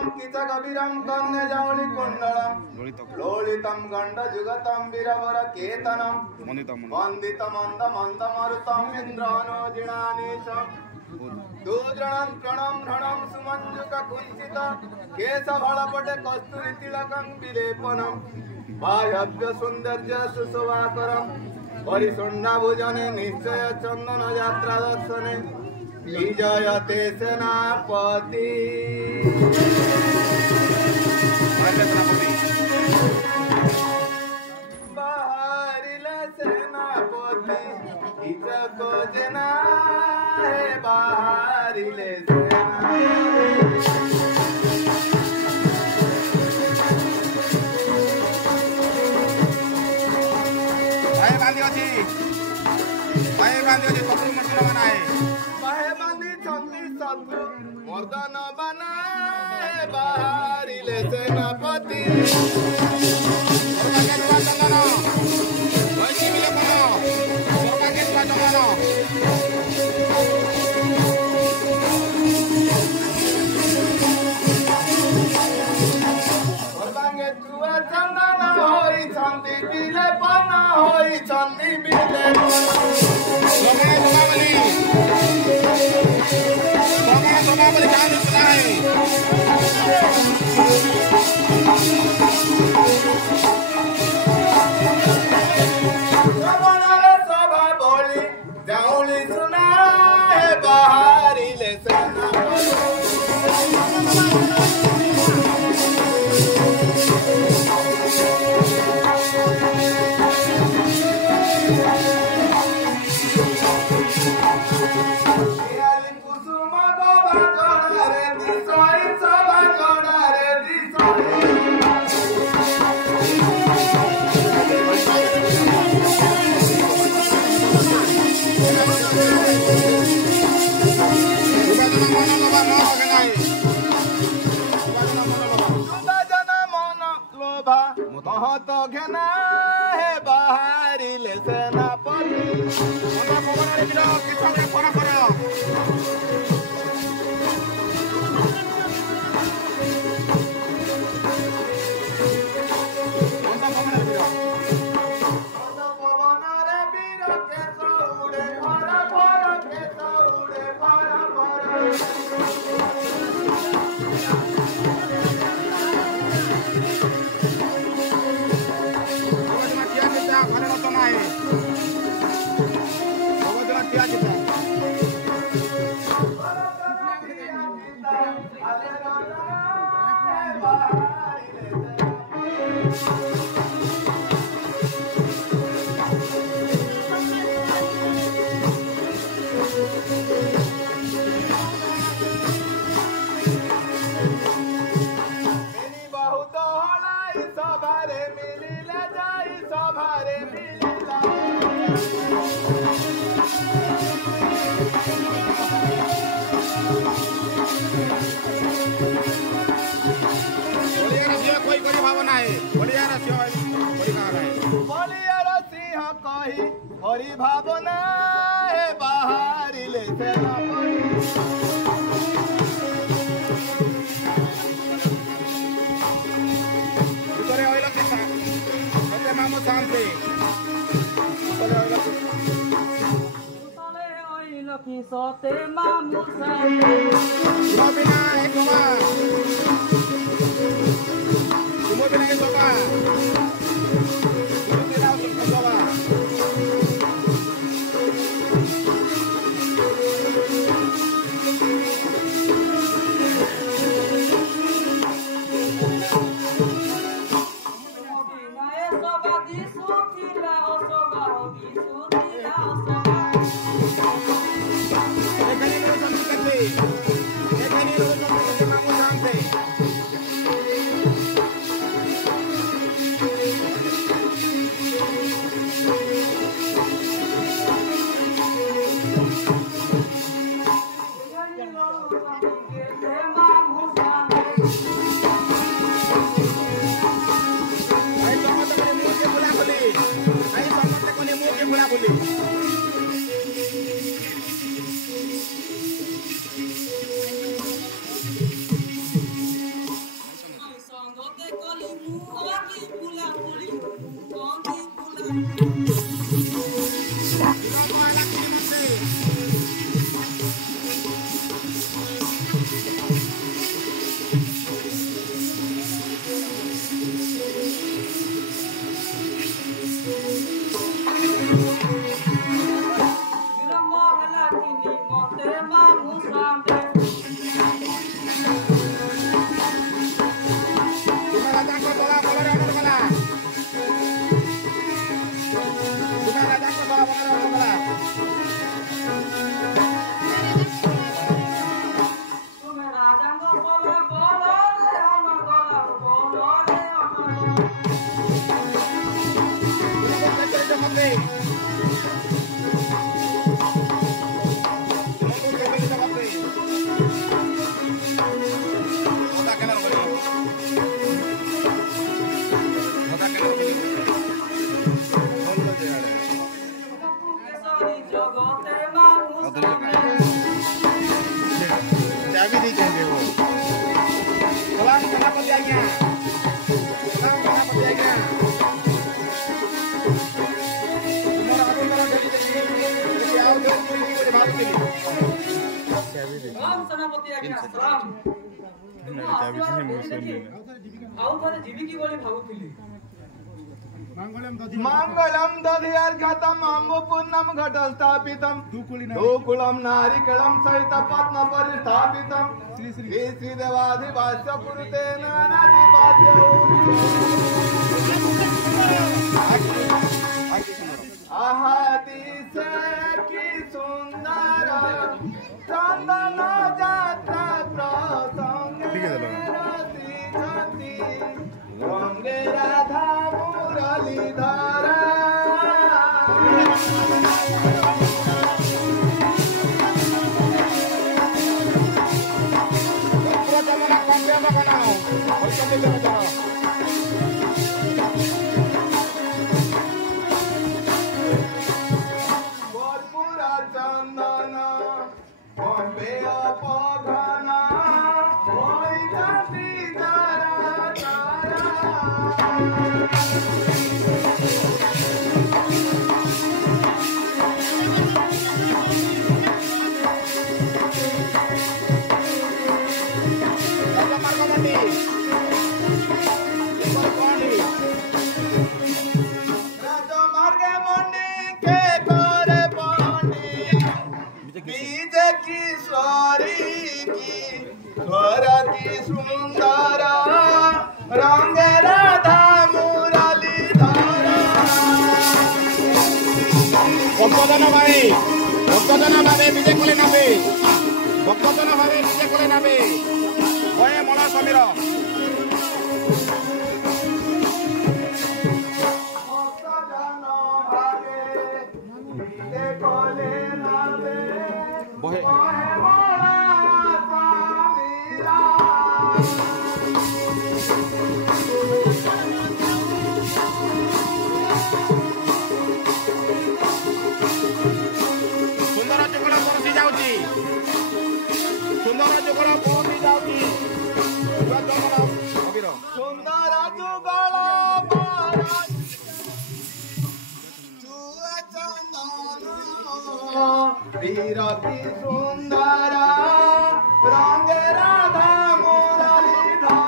Kichakam Kichakaviram Kanya Jauli Kundalam Lolitam Ganda Jugatam Viravara Ketanam Vanditam Andam Marutam Indrano Jinanisam Dudranam Pranam Ranam Sumanjuka Kunchita Kesa Bhalapate Kasturi Tilakam Vilepanam Vayabhya Sundarja Susuvakaram Parisunda Bhujane Nishchaya Chandana Yatra Darsane Vijayate Senapati Baharile Senapati Ichako Jena Baharile Senapati Mordana banae baharile senapati Orbange tua chandana hoi chandi bile pana hoi chandi bile Hari भावना है बाहरी ले Sote mamu sante Mobina ekoma Mobina ekoma Mobina ekoma ଚାବି ଦେଇଛନ୍ତି वो କଲାମ ସେନାପତି ଆଜ୍ଞା କଲାମ ସେନାପତି ଆଜ୍ଞା ତୁମର ଆପଣଙ୍କର ଯଦି ଆଉ ଜଣେ ପୁରୀ ବୋଲି ଭାବୁଥିଲି राम सेनापति आज्ञा राम ଆଉ ଥରେ ଯିବି କି ବୋଲି ଭାବୁଥିଲି मंगलम दधिर्घतम अम्बुपूर्णम घटस्थापितम गोकुलम नारिकेलम सहित पद्म परिस्थापितम श्री श्री देवाधिवास्य पुरुतेन अनादिवाद्यो आहादिस की सुंदर चंदन जात्रा प्रसंग रंगे राधा मुरलीधरा कर्पूरा चंदन बम्बे अपघना की सुंदरा रंग राधा मुरलीधरा भक्तजन भावे विजय कोले नाबे भक्तजन भावे विजय कोले नाबे भय मणा समीर भक्तजन भावे विजय कोले नाबे बहे वीर की सुंदरा रंग राधा मुरलीधरा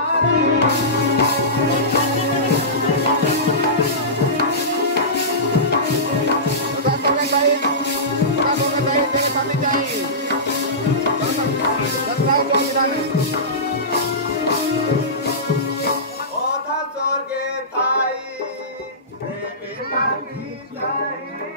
ओधा स्वर्गे थाई देवी थाकी जाई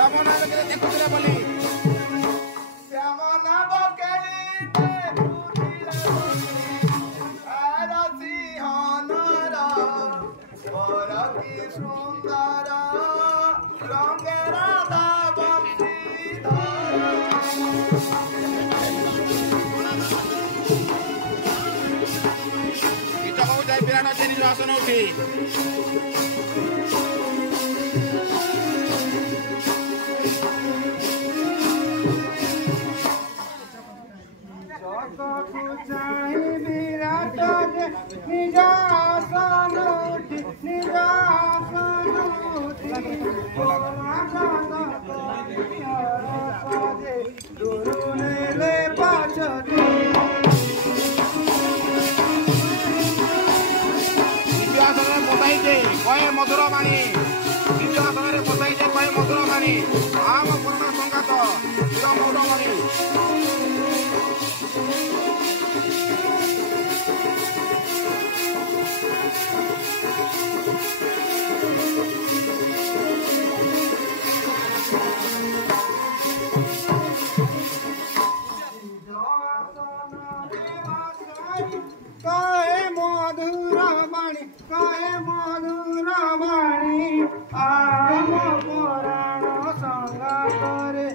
जमुना बकेली देखुथिले बोली श्यामना बकेली देखुथिले आरा सिंहानरा और की सुंदरा रंग राधा बंशीधरा गीत कहू जाय बिरानो जेनी जो आसन उठी चाही बिरा कहे मधुर बाणी द्वितीय आसन बसाई कहे मधुर बाणी आम पुराण संघात चिर मौलमणि कहे मधुरवाणी आम पुराण संगातरे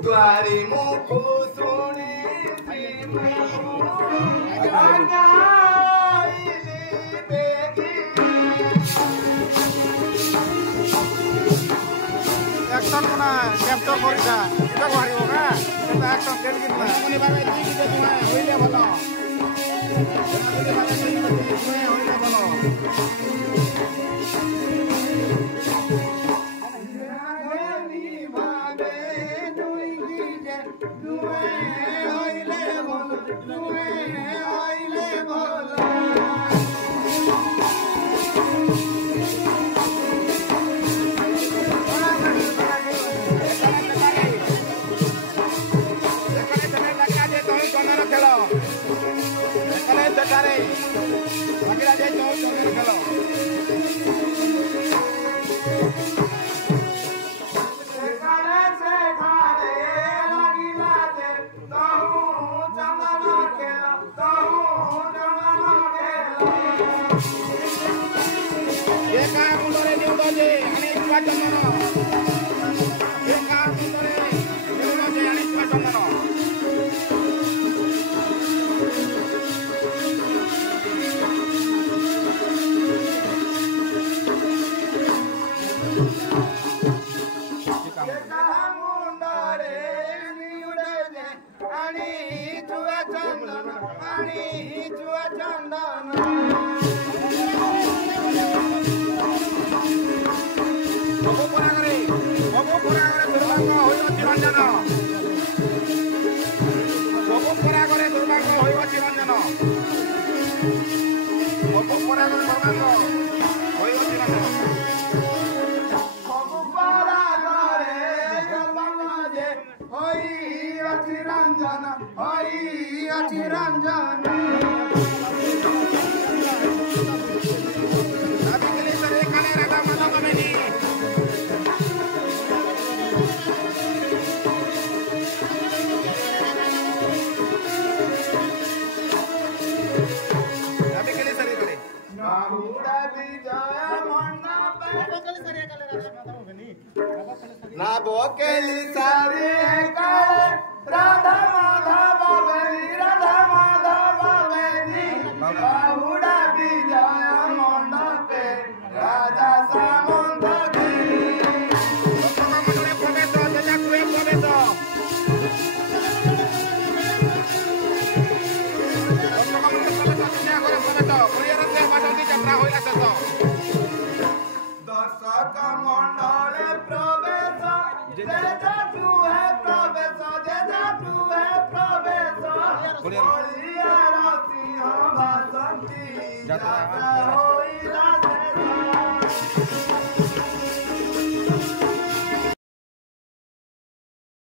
द्वारी मुख सुनी एक्शन बना कैप्चर करिसा এটা বাড়িব না এটা एक्शन দেন কি না মনে ভাবে ঠিক আছে তুমি হইলে ভালো মনে ভাবে ঠিক আছে তুমি হইলে ভালো ना बोकेली सारी काले राधा माधव बेनी राधा माधव बेनी बाहुड़ा विजय मंडपे राजा सामंत दर्शक मंडल प्रवेश जेजा तू है प्रवेश जेजा तू है प्रवेश बलियार सिंह बासंती जाता